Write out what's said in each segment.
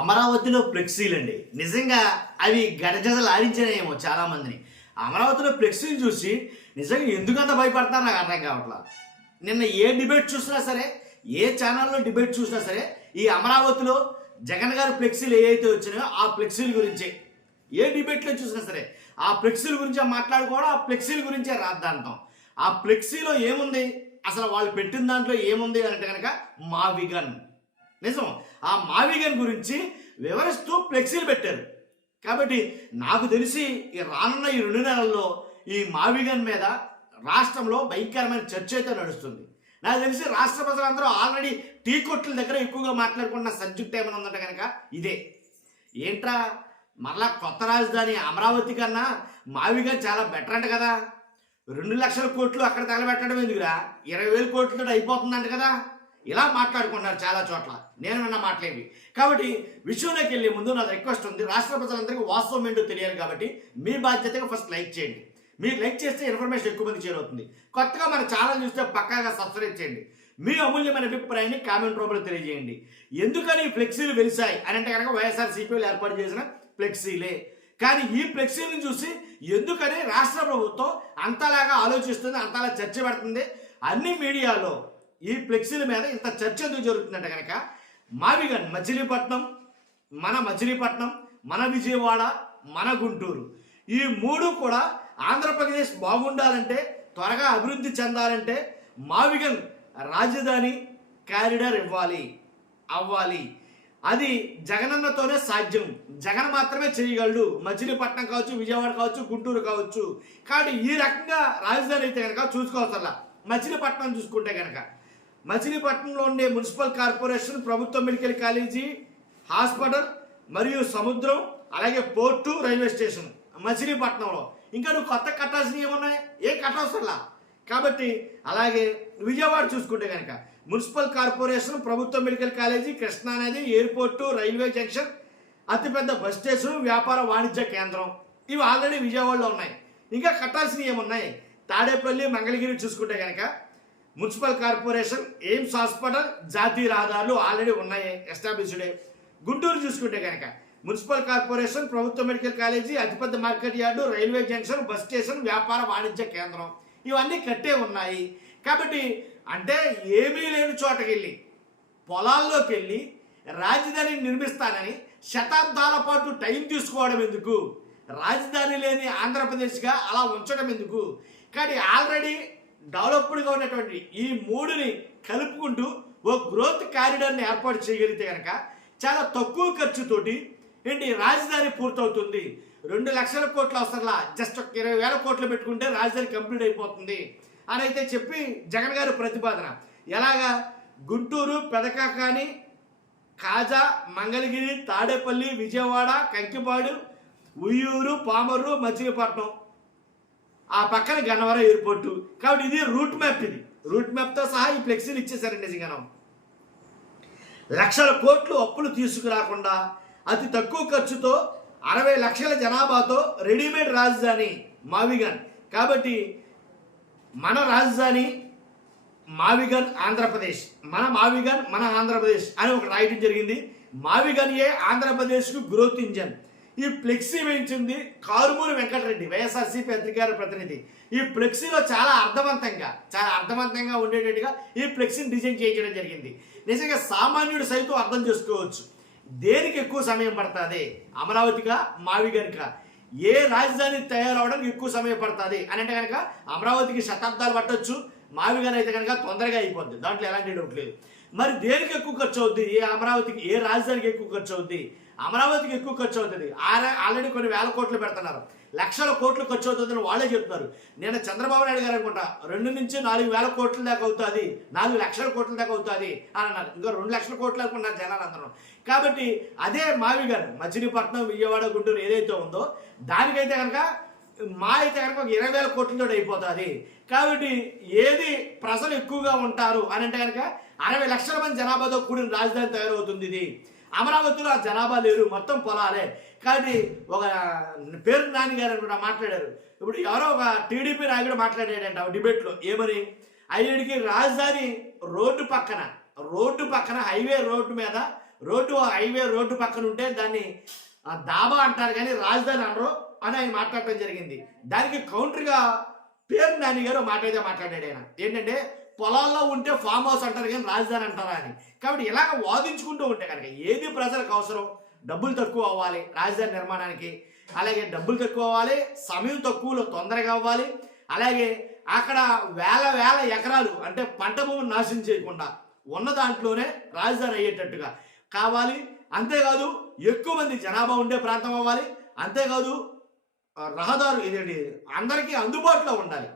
అమరావతిలో ఫ్లెక్సీలండి. నిజంగా అవి గడగడలు ఆడించినాయేమో చాలామందిని. అమరావతిలో ఫ్లెక్సీలు చూసి నిజంగా ఎందుకంత భయపడతారో నాకు అర్థం కావట్లా. నిన్న ఏ డిబేట్ చూసినా సరే, ఏ ఛానల్లో డిబేట్ చూసినా సరే, ఈ అమరావతిలో జగన్ గారి ఫ్లెక్సీలు ఏవైతే వచ్చినాయో ఆ ఫ్లెక్సీల గురించే ఏ డిబేట్లో చూసినా సరే ఆ ఫ్లెక్సీల గురించే మాట్లాడుకోవడం, ఆ ఫ్లెక్సీల గురించే రాద్దాంటాం. ఆ ఫ్లెక్సీలో ఏముంది, అసలు వాళ్ళు పెట్టిన దాంట్లో ఏముంది అంటే కనుక మావిగన్. నిజం, ఆ మావిగన్ గురించి వివరిస్తూ ఫ్లెక్సీలు పెట్టారు. కాబట్టి నాకు తెలిసి ఈ రానున్న ఈ 2 నెలల్లో ఈ మావిగన్ మీద రాష్ట్రంలో భయంకరమైన చర్చ అయితే నడుస్తుంది. నాకు తెలిసి రాష్ట్ర ప్రజలందరూ ఆల్రెడీ టీ కొట్ల దగ్గర ఎక్కువగా మాట్లాడుకున్న సబ్జెక్ట్ ఏమైనా ఉందంటే కనుక ఇదే. ఏంట్రా మరలా కొత్త రాజధాని అమరావతి కన్నా మావిగన్ చాలా బెటర్ అంట కదా, 2 లక్షల కోట్లు అక్కడ తగలబెట్టడం ఎందుకురా, 20,000 కోట్లతో అయిపోతుందంట కదా, ఇలా మాట్లాడుకుంటున్నారు చాలా చోట్ల. నేను విన్న మాటలేవి. కాబట్టి విషయంలోకి వెళ్ళే ముందు నా రిక్వెస్ట్ ఉంది, రాష్ట్ర ప్రజలందరికీ వాస్తవం ఏంటో తెలియాలి. కాబట్టి మీ బాధ్యతగా ఫస్ట్ లైక్ చేయండి. మీరు లైక్ చేస్తే ఇన్ఫర్మేషన్ ఎక్కువ మంది చేరుతుంది. కొత్తగా మన ఛానల్ చూస్తే పక్కాగా సబ్స్క్రైబ్ చేయండి. మీ అమూల్యమైన అభిప్రాయాన్ని కామెంట్ రూపంలో తెలియజేయండి. ఎందుకని ఫ్లెక్సీలు వెలిసాయి అని అంటే కనుక వైఎస్ఆర్సీపీలు ఏర్పాటు చేసిన ఫ్లెక్సీలే. కానీ ఈ ఫ్లెక్సీలను చూసి ఎందుకని రాష్ట్ర ప్రభుత్వం అంతలాగా ఆలోచిస్తుంది, అంతలా చర్చ పెడుతుంది, అన్ని మీడియాలో ఈ ఫ్లెక్సీల మీద ఇంత చర్చ ఎందుకు జరుగుతుందంటే కనుక మావిగన్ మచిలీపట్నం, మన విజయవాడ, మన గుంటూరు, ఈ 3 కూడా ఆంధ్రప్రదేశ్ బాగుండాలంటే, త్వరగా అభివృద్ధి చెందాలంటే మావిగన్ రాజధాని కారిడార్ అవ్వాలి. అది జగనన్నతోనే సాధ్యం. జగన్ మాత్రమే చేయగలడు. మచిలీపట్నం కావచ్చు, విజయవాడ కావచ్చు, గుంటూరు కావచ్చు. కాబట్టి ఈ రకంగా రాజధాని అయితే కనుక చూసుకోవాల్సల్లా. మచిలీపట్నం చూసుకుంటే కనుక మచిలీపట్నంలో ఉండే మున్సిపల్ కార్పొరేషన్, ప్రభుత్వ మెడికల్ కాలేజీ, హాస్పిటల్ మరియు సముద్రం, అలాగే పోర్టు, రైల్వే స్టేషన్ మచిలీపట్నంలో. ఇంకా నువ్వు కొత్త కట్టాల్సినవి ఏమున్నాయి, ఏం కట్టవసరంలా. కాబట్టి అలాగే విజయవాడ చూసుకుంటే కనుక మున్సిపల్ కార్పొరేషన్, ప్రభుత్వ మెడికల్ కాలేజీ, కృష్ణా నది, ఎయిర్పోర్టు, రైల్వే జంక్షన్, అతిపెద్ద బస్ స్టేషన్, వ్యాపార వాణిజ్య కేంద్రం, ఇవి ఆల్రెడీ విజయవాడలో ఉన్నాయి. ఇంకా కట్టాల్సినవి ఏమున్నాయి, తాడేపల్లి, మంగళగిరి చూసుకుంటే కనుక మున్సిపల్ కార్పొరేషన్, ఎయిమ్స్ హాస్పిటల్, జాతీయ రహదారులు ఆల్రెడీ ఉన్నాయి, ఎస్టాబ్లిష్డే. గుంటూరు చూసుకుంటే కనుక మున్సిపల్ కార్పొరేషన్, ప్రభుత్వ మెడికల్ కాలేజీ, అతిపెద్ద market yard, railway junction, bus station, వ్యాపార వాణిజ్య కేంద్రం, ఇవన్నీ కట్టే ఉన్నాయి. కాబట్టి అంటే ఏమీ లేని చోటకి వెళ్ళి, పొలాల్లోకి వెళ్ళి రాజధాని నిర్మిస్తానని శతాబ్దాల పాటు టైం తీసుకోవడం ఎందుకు, రాజధాని లేని ఆంధ్రప్రదేశ్గా అలా ఉంచడం ఎందుకు. కానీ ఆల్రెడీ డెవలప్డ్గా ఉన్నటువంటి ఈ 3ని కలుపుకుంటూ ఓ గ్రోత్ కారిడార్ని ఏర్పాటు చేయగలిగితే కనుక చాలా తక్కువ ఖర్చుతోటి రాజధాని పూర్తవుతుంది. 2 లక్షల కోట్లు అవసరంలా, జస్ట్ 20,000 కోట్లు పెట్టుకుంటే రాజధాని కంప్లీట్ అయిపోతుంది అని అయితే చెప్పి జగన్ గారి ప్రతిపాదన. ఎలాగా గుంటూరు, పెదకాకాని, కాజా, మంగళగిరి, తాడేపల్లి, విజయవాడ, కంకిపాడు, ఉయ్యూరు, పామర్రు, మచిలీపట్నం, ఆ పక్కన గన్నవరం ఎయిర్పోర్టు. కాబట్టి ఇది రూట్ మ్యాప్. ఇది రూట్ మ్యాప్తో సహా ఈ ఫ్లెక్సీలు ఇచ్చేసారండి. నిజంగా లక్షల కోట్లు అప్పులు తీసుకురాకుండా అతి తక్కువ ఖర్చుతో 60 లక్షల జనాభాతో రెడీమేడ్ రాజధాని మావిగన్. కాబట్టి మన రాజధాని మావిగన్ ఆంధ్రప్రదేశ్, మన ఆంధ్రప్రదేశ్ అని ఒకటి రాయటం జరిగింది. మావిగన్ ఆంధ్రప్రదేశ్కు గ్రోత్ ఇంజన్. ఈ ఫ్లెక్సీ వేయించింది కారుమూరి వెంకటరెడ్డి, వైఎస్ఆర్సీపీ అధికార ప్రతినిధి. ఈ ఫ్లెక్సీలో చాలా అర్థవంతంగా ఉండేటట్టుగా ఈ ఫ్లెక్సీని డిజైన్ చేయించడం జరిగింది. నిజంగా సామాన్యుడు సైతం అర్థం చేసుకోవచ్చు దేనికి ఎక్కువ సమయం పడుతుంది, అమరావతిగా మావిగన్కా, ఏ రాజధాని తయారవడానికి ఎక్కువ సమయం పడుతుంది అని అంటే కనుక అమరావతికి శతాబ్దాలు పట్టొచ్చు, మావిగన్ అయితే కనుక తొందరగా అయిపోద్ది, దాంట్లో ఎలాంటి డౌట్ లేదు. మరి దేనికి ఎక్కువ ఖర్చు అవుద్ది, ఏ రాజధానికి ఎక్కువ ఖర్చు అవుద్ది, అమరావతికి ఎక్కువ ఖర్చు అవుతుంది. ఆల్రెడీ కొన్ని వేల కోట్లు పెడుతున్నారు, లక్షల కోట్లు ఖర్చు అవుతుందని వాళ్ళే చెప్తున్నారు. నేను చంద్రబాబు నాయుడు గారు అనుకుంటా 2 నుంచి 4,000 కోట్ల దాకా అవుతుంది, 4 లక్షల కోట్ల దాకా అవుతుంది అని అన్నారు. ఇంకా 2 లక్షల కోట్లు అనుకున్నారు జనాలు అందరూ. కాబట్టి అదే మావిగన్ మచిలీపట్నం, విజయవాడ, గుంటూరు ఏదైతే ఉందో దానికైతే కనుక అయితే కనుక 20,000 కోట్లతో అయిపోతుంది. కాబట్టి ఏది ప్రజలు ఎక్కువగా ఉంటారు అని అంటే కనుక 60 లక్షల మంది జనాభాతో కూడిన రాజధాని తయారవుతుంది. ఇది అమరావతిలో ఆ జనాభా లేరు, మొత్తం పొలాలే. కాబట్టి ఒక పేరు నాని గారు కూడా మాట్లాడారు. ఇప్పుడు ఎవరో ఒక టీడీపీ నాయకుడు మాట్లాడాడంట డిబేట్లో. ఏమని, అయ్యడికి రాజధాని రోడ్డు పక్కన హైవే రోడ్డు మీద రోడ్డు హైవే రోడ్డు పక్కన ఉంటే దాన్ని దాబా అంటారు కానీ రాజధాని అనరు అని ఆయన మాట్లాడటం జరిగింది. దానికి కౌంటర్గా పేరు నాని గారు మాట అయితే మాట్లాడాడు. ఆయన ఏంటంటే పొలాల్లో ఉంటే ఫామ్ హౌస్ అంటారు కానీ రాజధాని అంటారా అని. కాబట్టి ఇలాగ వాదించుకుంటూ ఉంటే కనుక ఏది ప్రజలకు అవసరం, డబ్బులు తక్కువ అవ్వాలి రాజధాని నిర్మాణానికి, అలాగే డబ్బులు తక్కువ అవ్వాలి, సమయం తక్కువలో తొందరగా అవ్వాలి, అలాగే అక్కడ వేల ఎకరాలు అంటే పంట భూమిని నాశనం చేయకుండా ఉన్న దాంట్లోనే రాజధాని అయ్యేటట్టుగా కావాలి. అంతేకాదు ఎక్కువ మంది జనాభా ఉండే ప్రాంతం అవ్వాలి. అంతేకాదు రహదారు ఇదేంటి అందరికీ అందుబాటులో ఉండాలి.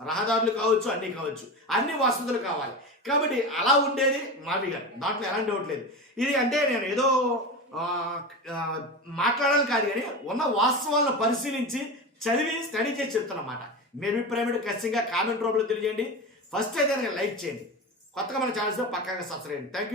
రహదారులు కావచ్చు, అన్నీ కావచ్చు, అన్ని వసతులు కావాలి. కాబట్టి అలా ఉండేది మావి గారు, దాంట్లో ఎలాంటి డౌట్ లేదు. ఇది అంటే నేను ఏదో మాట్లాడాలి కాదు కానీ ఉన్న వాస్తవాలను పరిశీలించి చదివి స్టడీ చేసి చెప్తున్నమాట. మీ అభిప్రాయం ఖచ్చితంగా కామెంట్ రూపంలో తెలియజేయండి. ఫస్ట్ అయితే లైక్ చేయండి, కొత్తగా మన ఛానల్స్లో పక్కాగా సబ్స్క్రైబ్ చేయండి. Thank you.